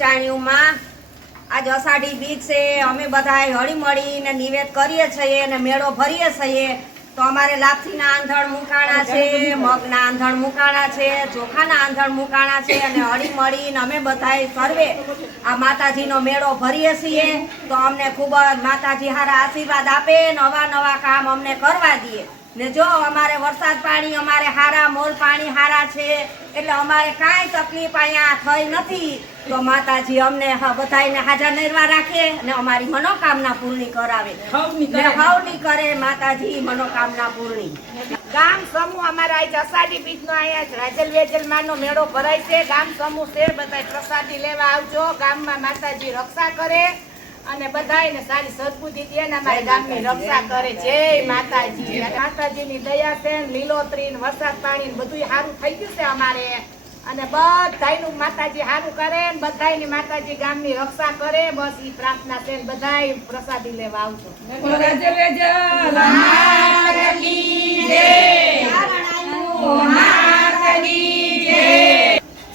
ચાણીઓમાં આજ અષાઢી બીજ છે। અમે બધા હળી મળીને નિવેદ કરીએ છીએ અને મેળો ભરીએ છીએ। તો અમારે લાપસીના આંધણ મુકાણા છે, મગના આંધણ મુકાણા છે, ચોખાના આંધણ મુકાણા છે અને હળી મળીને અમે બધા સર્વે આ માતાજીનો મેળો ભરીએ છીએ। તો અમને ખૂબ જ માતાજી હારા આશીર્વાદ આપે, નવા નવા કામ અમને કરવા દે ને જો અમારે વરસાદ પાણી અમારે હારા મોલ પાણી હારા છે એટલે અમારે કાંઈ તકલીફ અહીંયા થઈ નથી। તો માતાજી અમને બધાને હાજર નિર્વા રાખે અને અમારી મનોકામના પૂર્ણ કરાવે, હવની કરે માતાજી મનોકામના પૂર્ણ। ગામ સમૂહ અમારા આજ અષાઢી બીજનો અહીંયા રાજલ વેજલમાનો મેળો ભરાય છે। ગામ સમૂહ છે, બધા પ્રસાદી લેવા આવજો। ગામમાં માતાજી રક્ષા કરે અને બધાને સારી સદબુદ્ધિ દે ને અમારા ગામની રક્ષા કરે। જય માતાજી। માતાજીની દયા છે, લીલોતરી ને વરસાદ પાણી ને બધું સારું થઈ ગયું છે અમારે અને બધાયનું માતાજી સારું કરે ને બધાયની માતાજી ગામની રક્ષા કરે। બસ ઈ પ્રાર્થના છે, બધાય પ્રસાદી લેવા આવજો।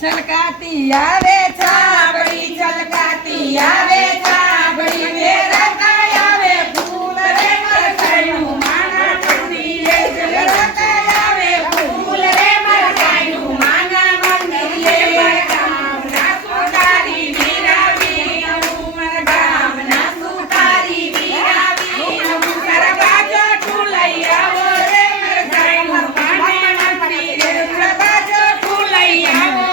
છલકાતી આવે છાબડી, છલકાતી આવે છાબડી, વેરાતા આવે ફૂલ રે મરચાઈનું માના મંદિરે, વેરાતા આવે ફૂલ રે મરચાઈનું માના મંદિરે। ગામના સુતારી વીરાવી, ઉમર ગામના સુતારી વીરાવી, સરબાજો ઠુલઈ આવો રે મરચાઈનું માના મંદિરે, સરબાજો ઠુલઈ આવો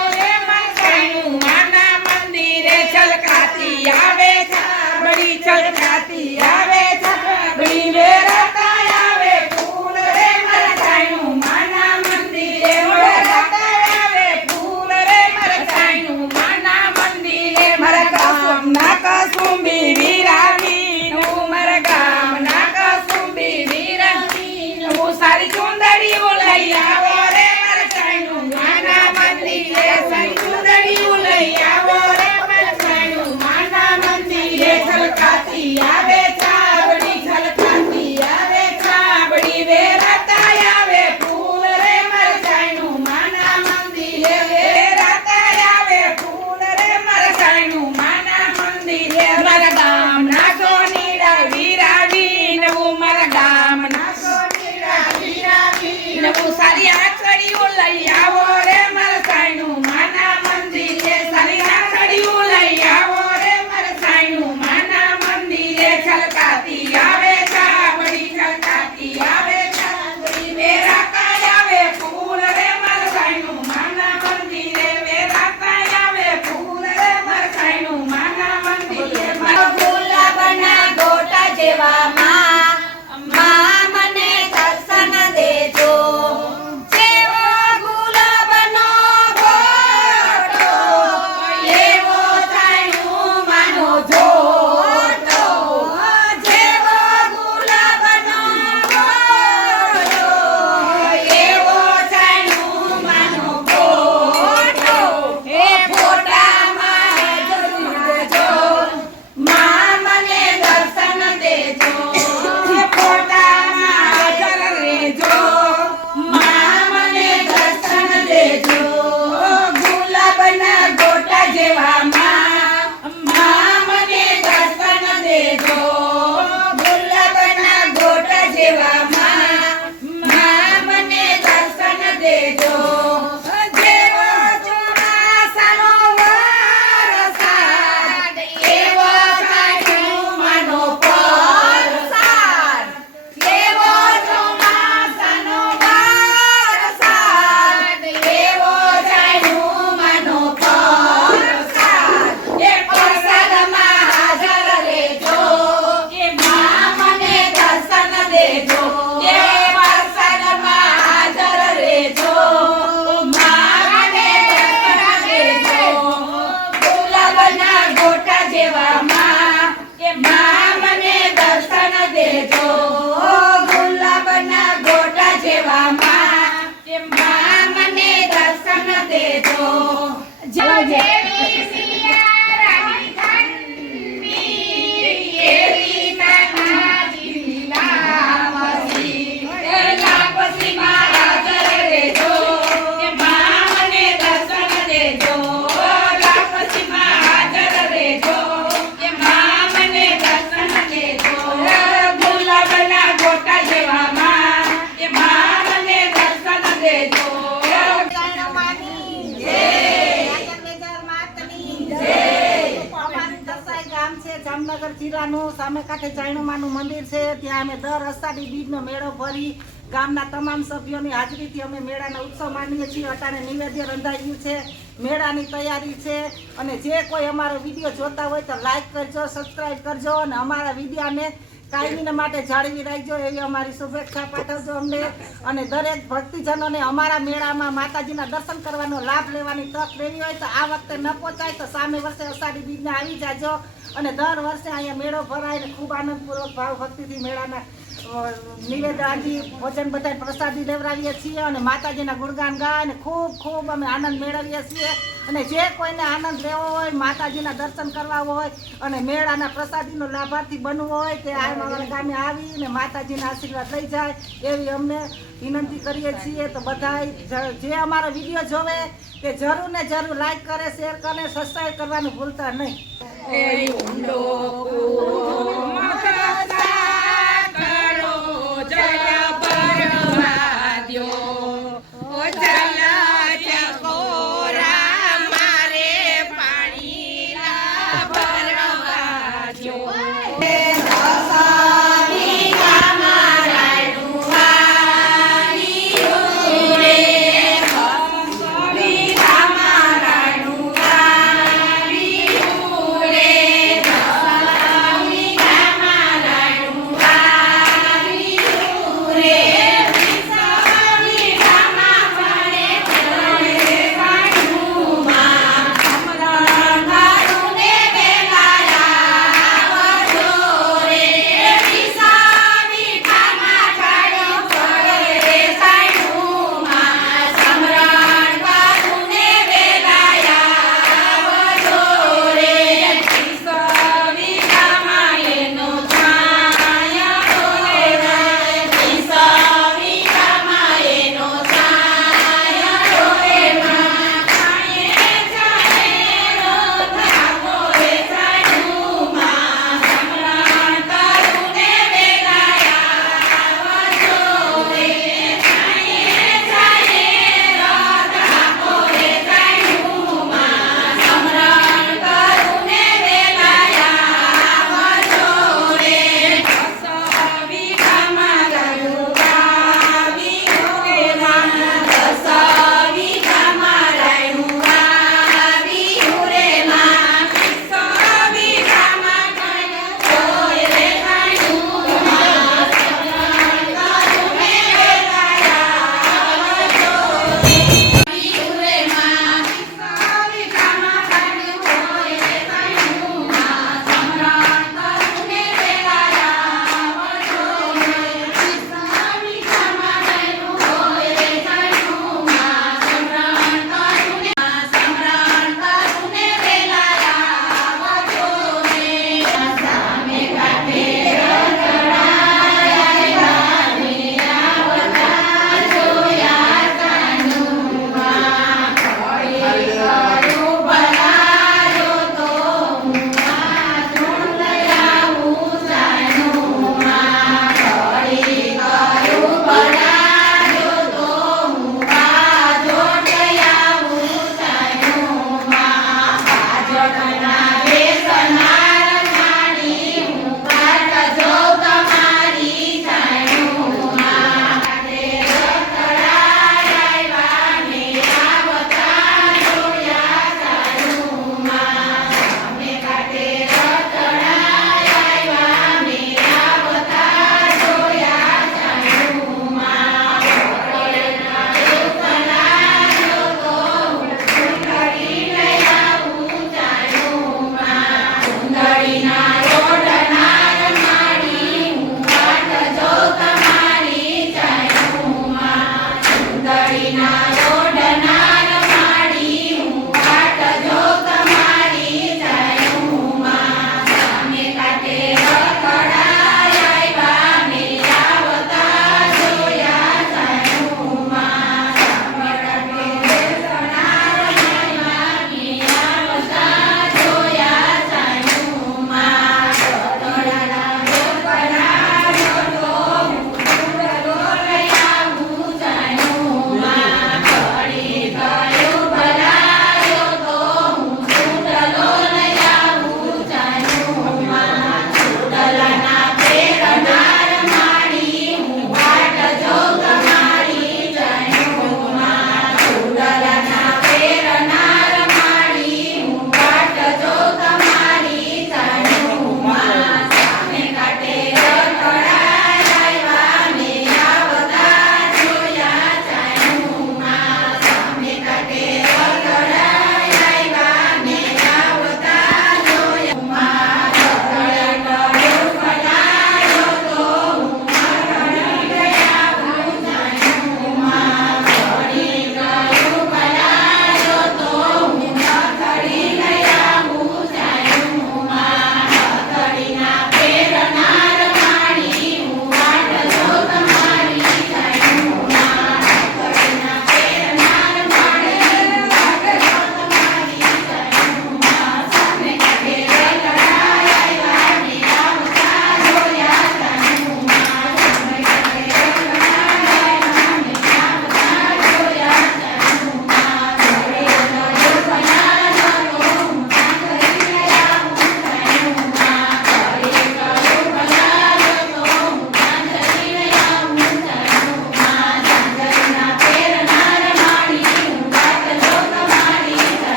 છલકાતી આવે છાબડી, છલકાતી આવે છાબડી, વેરાતા આવે ફૂલ રે મરચાઈનું માના મંદિરે, વેરાતા આવે ફૂલ રે મરચાઈનું માના મંદિરે। મારા ગામના કસુંબી વીરાવી, મારા ગામના કસુંબી વીરાવી, હું સારી ચુંદડીઓ લઈ આવો રે મરચાઈનું માના મંદિરે, સારી ચુંદડીઓ લઈ આવો રે છલકાતી આવે છાબડી, છલકાતી આવે છાબડી, વેરાતા આવે ફૂલ રે મરચાઈનું માના મંદિરે, વેરાતા આવે ફૂલ રે મરચાઈનું માના મંદિરે। મારા ગામના સોનીડા વીરાવી, નવું મારા ગામના સોનીડા વીરાવી, નવું સારી આંચડીઓ લઈ આવો રે મરચાઈનું માના મંદિરે, સારી આંચડીઓ લઈ આવો રે મરચાઈનું માના મંદિરે। છલકાતી આવે છાબડી, છલકાતી આવે છાબડી, વેરાતા આવે ફૂલ રે મરચાઈનું માના મંદિરે, વેરાતા આવે ફૂલ રે મરચાઈનું માના મંદિરે। ગુલાબના ગોટા જેવા માં મને દર્શન દેજો, જેવો ગુલાબનો ગોટો એવો ચાણ્યું માનો જોટો, જેવો ગુલાબનો ગોટો એવો ચાણ્યું માનો ગોટો, એ ફોટામાં જરૂર દેજો માં મને દર્શન દેજો, એ ફોટામાં હાજર રહેજો, માં મને દર્શન દેજો। ગુલાબના ગોટા જેવા માં મને દર્શન દેજો, ગુલાબના ગોટા જેવા માં મને દર્શન દેજો, જેવો ચોમાસાનો વરસાદ એવો ચાણ્યું માનો પરસાદ, એવો ચોમાસાનો વરસાદ એવો ચાણ્યું માનો પરસાદ, એ પરસાદમાં હાજર રહેજો, એ માં મને દર્શન દેજો, એ પરસાદમાં હાજર રહેજો, માં મને દર્શન દેજો, ગુલાબના ગોટા જેવા માં મને દર્શન દેજો, ગુલાબના ગોટા જેવા માં મને દર્શન દેજો। જેવી સિયા રાની ઠંડી એવી તાનાજી લાપસી, લાપસીમાં હાજર રહેજો, માં મને દર્શન દેજો, લાપસીમાં હાજર જામનગર જિલ્લાનું સામે કાંઠે જાયણુમાનું મંદિર છે. ત્યાં અમે દર અષાઢી બીજનો મેળો ભરી ગામના તમામ સભ્યોની હાજરીથી અમે મેળાનો ઉત્સવ માનીએ છીએ. અટાણે નિવેદ્ય રંધાઈ ગયું છે, મેળાની તૈયારી છે. અને જે કોઈ અમારો વિડીયો જોતા હોય તો લાઈક કરજો, સબસ્ક્રાઈબ કરજો અને અમારા વિડીયાને કાયમીને માટે જાળવી રાખજો એવી અમારી શુભેચ્છા પાઠવજો અમને. અને દરેક ભક્તિજનોને અમારા મેળામાં માતાજીના દર્શન કરવાનો લાભ લેવાની તક લેવી હોય તો આ વખતે ન પહોંચાય તો સામે વર્ષે અષાઢી બીજને આવી જાજો. અને દર વર્ષે અહીંયા મેળો ભરાય ને ખૂબ આનંદપૂર્વક ભાવ ભક્તિથી મેળાના નિવેદનથી ભોજન બધા પ્રસાદી લેવડાવીએ છીએ અને માતાજીના ગુણગાન ગાય અને ખૂબ અમે આનંદ મેળવીએ છીએ. અને જે કોઈને આનંદ લેવો હોય, માતાજીના દર્શન કરવા હોય અને મેળાના પ્રસાદીનો લાભાર્થી બનવું હોય તે અમારા ગામે આવીને માતાજીના આશીર્વાદ લઈ જાય એવી અમને વિનંતી કરીએ છીએ. તો બધા જે અમારો વિડીયો જોવે તે જરૂર ને જરૂર લાઈક કરે, શેર કરે, સબસ્ક્રાઈબ કરવાનું ભૂલતા નહીં.